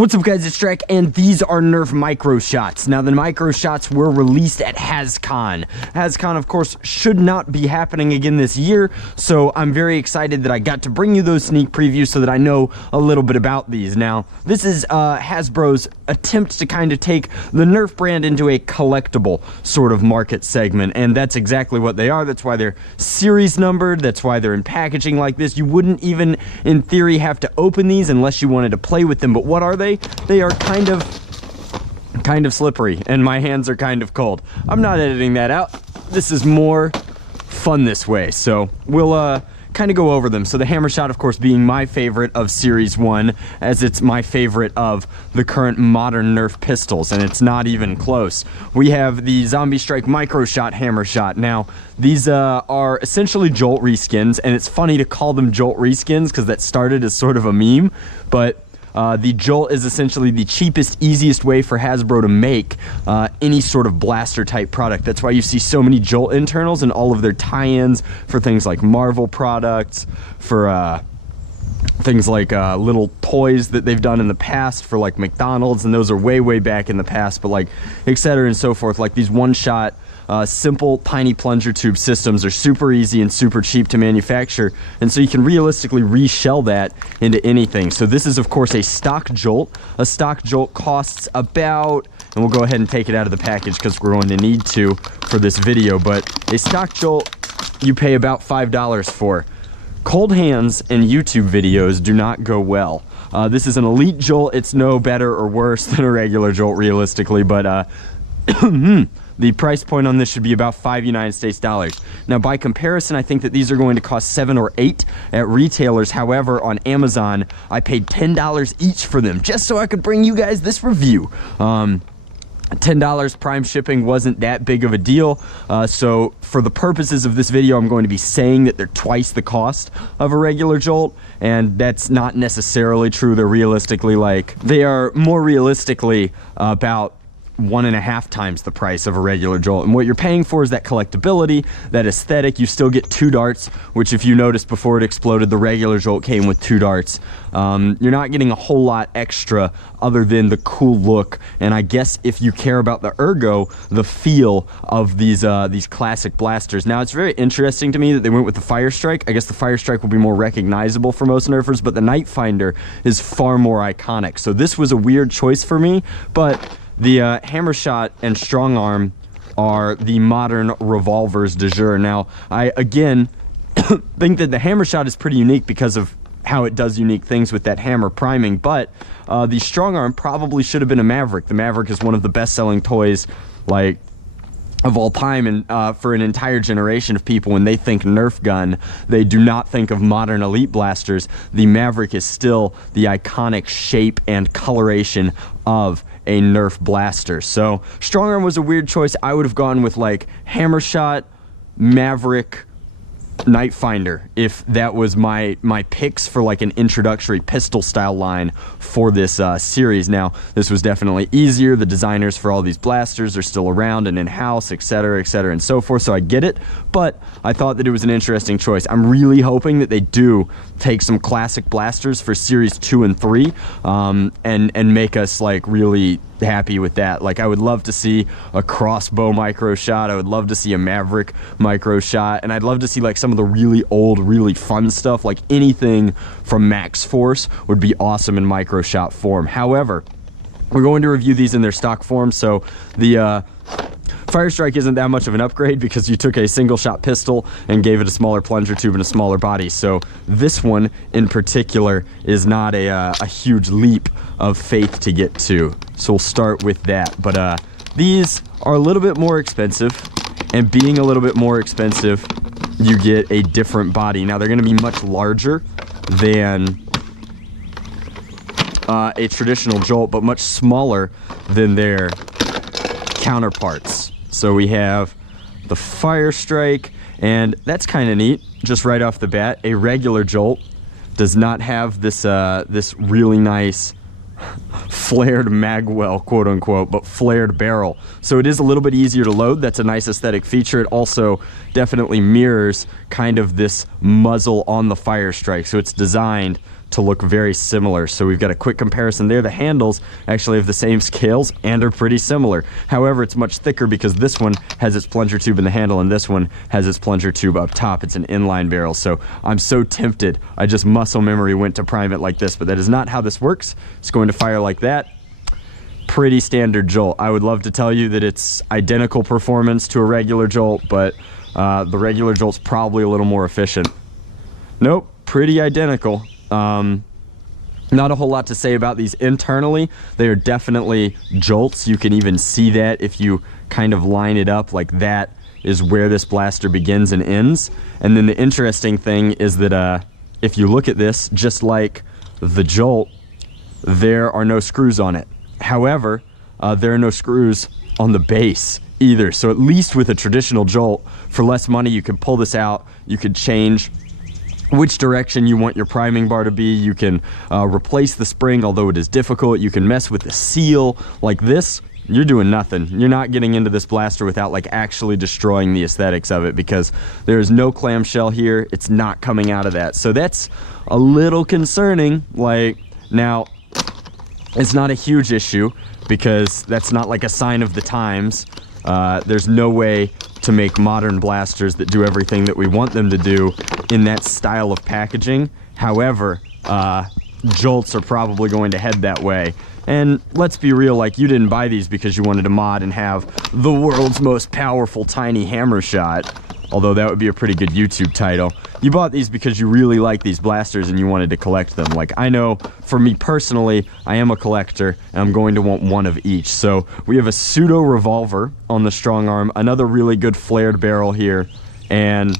What's up guys, it's Drac, and these are Nerf MicroShots. Now the MicroShots were released at HasCon. HasCon of course should not be happening again this year, so I'm very excited that I got to bring you those sneak previews so that I know a little bit about these. Now this is Hasbro's attempt to kind of take the Nerf brand into a collectible sort of market segment, and that's exactly what they are. That's why they're series numbered, that's why they're in packaging like this. You wouldn't even in theory have to open these unless you wanted to play with them, but what are they? They are kind of slippery, and my hands are kind of cold. I'm not editing that out. This is more fun this way, so we'll kind of go over them. So the Hammershot, of course, being my favorite of Series 1, as it's my favorite of the current modern Nerf pistols, and it's not even close. We have the Zombie-Strike MicroShot Hammershot. Now, these are essentially Jolt reskins, and it's funny to call them Jolt reskins because that started as sort of a meme, but the Jolt is essentially the cheapest, easiest way for Hasbro to make any sort of blaster type product. That's why you see so many Jolt internals and all of their tie-ins for things like Marvel products, for things like little toys that they've done in the past for like McDonald's, and those are way back in the past, but like etc. and so forth. Like these one-shot simple tiny plunger tube systems are super easy and super cheap to manufacture, and so you can realistically reshell that into anything. So this is of course a stock Jolt. A stock Jolt costs about, and we'll go ahead and take it out of the package because we're going to need to for this video, but a stock Jolt you pay about $5 for. Cold hands and YouTube videos do not go well. This is an Elite Jolt. It's no better or worse than a regular Jolt realistically, but the price point on this should be about $5 United States dollars. Now, by comparison, I think that these are going to cost $7 or $8 at retailers. However, on Amazon, I paid $10 each for them, just so I could bring you guys this review. $10 prime shipping wasn't that big of a deal, so for the purposes of this video, I'm going to be saying that they're twice the cost of a regular Jolt, and that's not necessarily true. They're realistically they are more realistically about 1.5 times the price of a regular Jolt, and what you're paying for is that collectability, that aesthetic. You still get 2 darts, which if you noticed before it exploded, the regular Jolt came with 2 darts. You're not getting a whole lot extra other than the cool look, and I guess if you care about the ergo, the feel of these classic blasters. Now, it's very interesting to me that they went with the Firestrike. I guess the Firestrike will be more recognizable for most Nerfers, but the Nightfinder is far more iconic. So this was a weird choice for me, but the Hammershot and Strongarm are the modern revolvers du jour. Now, I, again, think that the Hammershot is pretty unique because of how it does unique things with that hammer priming, but the Strongarm probably should have been a Maverick. The Maverick is one of the best-selling toys, of all time, and for an entire generation of people, when they think Nerf gun, they do not think of modern Elite blasters. The Maverick is still the iconic shape and coloration of a Nerf blaster. So Strongarm was a weird choice. I would have gone with Hammershot, Maverick, Nightfinder if that was my picks for an introductory pistol style line for this series. Now, this was definitely easier. The designers for all these blasters are still around and in-house, etc., and so forth, so I get it, but I thought that it was an interesting choice. I'm really hoping that they do take some classic blasters for Series 2 and 3 and make us really happy with that. I would love to see a crossbow MicroShot. I would love to see a Maverick MicroShot, and I'd love to see some of the really old, really fun stuff. Anything from Max Force would be awesome in MicroShot form. However, we're going to review these in their stock form, so the Firestrike isn't that much of an upgrade because you took a single shot pistol and gave it a smaller plunger tube and a smaller body. So this one in particular is not a huge leap of faith to get to. So we'll start with that. But these are a little bit more expensive, and being a little bit more expensive, you get a different body. Now, they're going to be much larger than a traditional Jolt, but much smaller than their counterparts. So we have the Firestrike, and that's kind of neat. Just right off the bat, a regular Jolt does not have this this really nice flared magwell, quote unquote, but flared barrel. So it is a little bit easier to load. That's a nice aesthetic feature. It also definitely mirrors kind of this muzzle on the Firestrike. So it's designed to look very similar. So we've got a quick comparison there. The handles actually have the same scales and are pretty similar. However, it's much thicker because this one has its plunger tube in the handle and this one has its plunger tube up top. It's an inline barrel. So I'm so tempted. I just muscle memory went to prime it like this, but that is not how this works. It's going to fire like that. Pretty standard jolt. I would love to tell you that it's identical performance to a regular jolt, but the regular jolt's probably a little more efficient. Nope, pretty identical. Not a whole lot to say about these internally. They are definitely jolts. You can even see that if you kind of line it up. Like that is where this blaster begins and ends. And then the interesting thing is that if you look at this, just like the jolt, there are no screws on it. However, there are no screws on the base either. So at least with a traditional jolt, for less money, you can pull this out. You could change which direction you want your priming bar to be. You can replace the spring, although it is difficult. You can mess with the seal like this. You're doing nothing. You're not getting into this blaster without like actually destroying the aesthetics of it, because there's no clamshell here. It's not coming out of that. So that's a little concerning. Like, now, it's not a huge issue because that's not like a sign of the times. There's no way to make modern blasters that do everything that we want them to do in that style of packaging. However, jolts are probably going to head that way. And let's be real, like, you didn't buy these because you wanted to mod and have the world's most powerful tiny Hammershot, although that would be a pretty good YouTube title. You bought these because you really like these blasters and you wanted to collect them. Like, I know for me personally, I am a collector and I'm going to want one of each. So we have a pseudo revolver on the Strongarm, another really good flared barrel here, and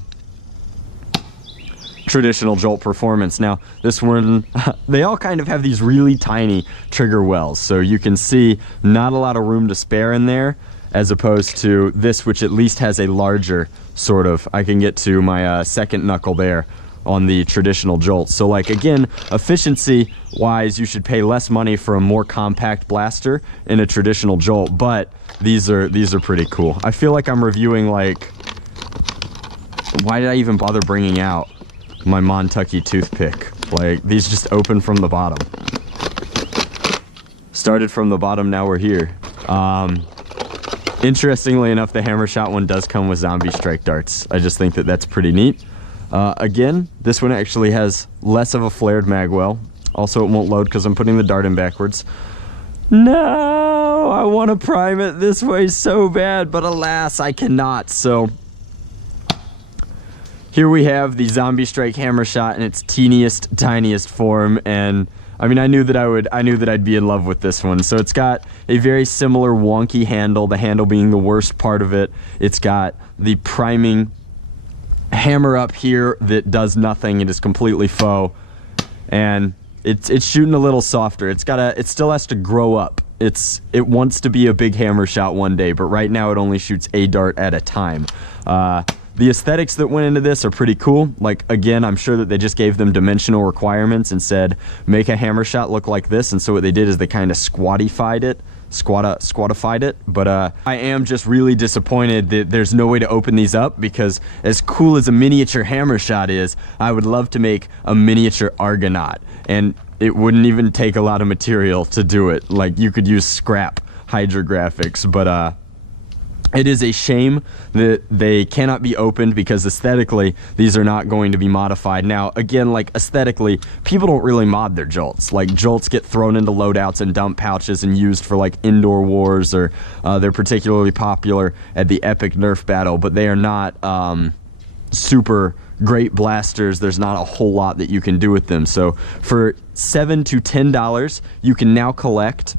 traditional jolt performance. Now this one, they all kind of have these really tiny trigger wells, so you can see not a lot of room to spare in there, as opposed to this, which at least has a larger sort of, I can get to my second knuckle there on the traditional jolt. So like, again, efficiency wise, you should pay less money for a more compact blaster in a traditional jolt, but these are pretty cool. I feel like I'm reviewing, like, why did I even bother bringing out my Montucky toothpick? Like, these just open from the bottom. Started from the bottom, now we're here. Interestingly enough, the Hammershot one does come with zombie strike darts. I just think that that's pretty neat. Again, this one actually has less of a flared mag well. Also, it won't load because I'm putting the dart in backwards. No, I want to prime it this way so bad, but alas, I cannot. So here we have the Zombie Strike Hammershot in its teeniest, tiniest form, and I mean, I knew that I'd be in love with this one. So it's got a very similar wonky handle, the handle being the worst part of it. It's got the priming hammer up here that does nothing. It is completely faux, and it's shooting a little softer. It still has to grow up. It wants to be a big Hammershot one day, but right now it only shoots a dart at a time. The aesthetics that went into this are pretty cool. Like, again, I'm sure that they just gave them dimensional requirements and said, make a Hammershot look like this. And so what they did is they kind of squatified it. But I am just really disappointed that there's no way to open these up, because as cool as a miniature Hammershot is, I would love to make a miniature Argonaut. And it wouldn't even take a lot of material to do it. Like, you could use scrap hydrographics, but it is a shame that they cannot be opened, because aesthetically, these are not going to be modified. Now, again, like, aesthetically, people don't really mod their jolts. Like, jolts get thrown into loadouts and dump pouches and used for, like, indoor wars, or they're particularly popular at the epic Nerf battle, but they are not super great blasters. There's not a whole lot that you can do with them. So for $7 to $10, you can now collect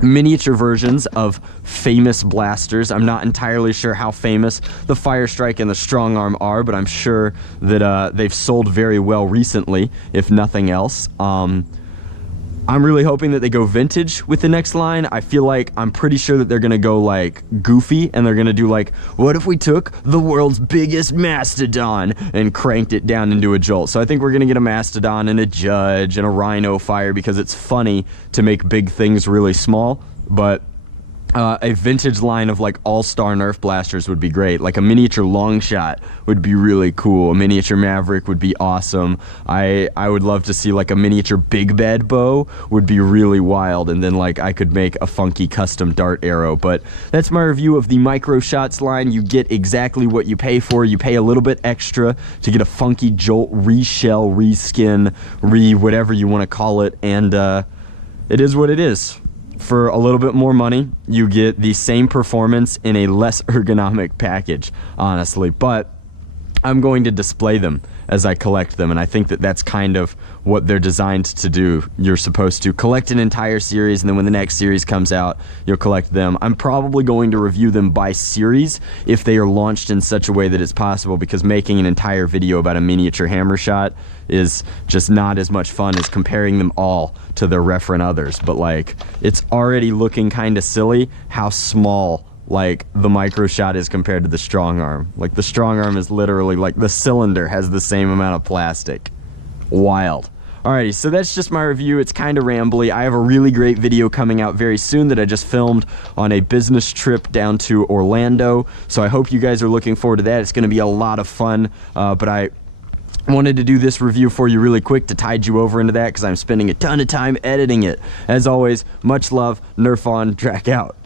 miniature versions of famous blasters. I'm not entirely sure how famous the Firestrike and the Strongarm are, but I'm sure that they've sold very well recently, if nothing else. I'm really hoping that they go vintage with the next line. I feel like, I'm pretty sure that they're gonna go like goofy, and they're gonna do like, what if we took the world's biggest mastodon and cranked it down into a jolt? So I think we're gonna get a mastodon and a judge and a rhino fire, because it's funny to make big things really small. But a vintage line of like all-star Nerf blasters would be great. Like a miniature long shot would be really cool. A miniature Maverick would be awesome. I would love to see like a miniature big bad bow would be really wild, and then like I could make a funky custom dart arrow. But that's my review of the MicroShots line. You get exactly what you pay for. You pay a little bit extra to get a funky Jolt reshell, reskin, whatever you want to call it, and it is what it is. For a little bit more money, you get the same performance in a less ergonomic package, honestly. But I'm going to display them as I collect them, and I think that that's kind of what they're designed to do. You're supposed to collect an entire series, and then when the next series comes out, you'll collect them. I'm probably going to review them by series if they are launched in such a way that it's possible, because making an entire video about a miniature Hammershot is just not as much fun as comparing them all to their referent others. But like, it's already looking kind of silly how small like the MicroShot is compared to the Strongarm. Like the Strongarm is literally like the cylinder has the same amount of plastic. Wild. Alrighty, so that's just my review. It's kind of rambly. I have a really great video coming out very soon that I just filmed on a business trip down to Orlando. So I hope you guys are looking forward to that. It's going to be a lot of fun, but I wanted to do this review for you really quick to tide you over into that because I'm spending a ton of time editing it. As always, much love, Nerf on, Drac out.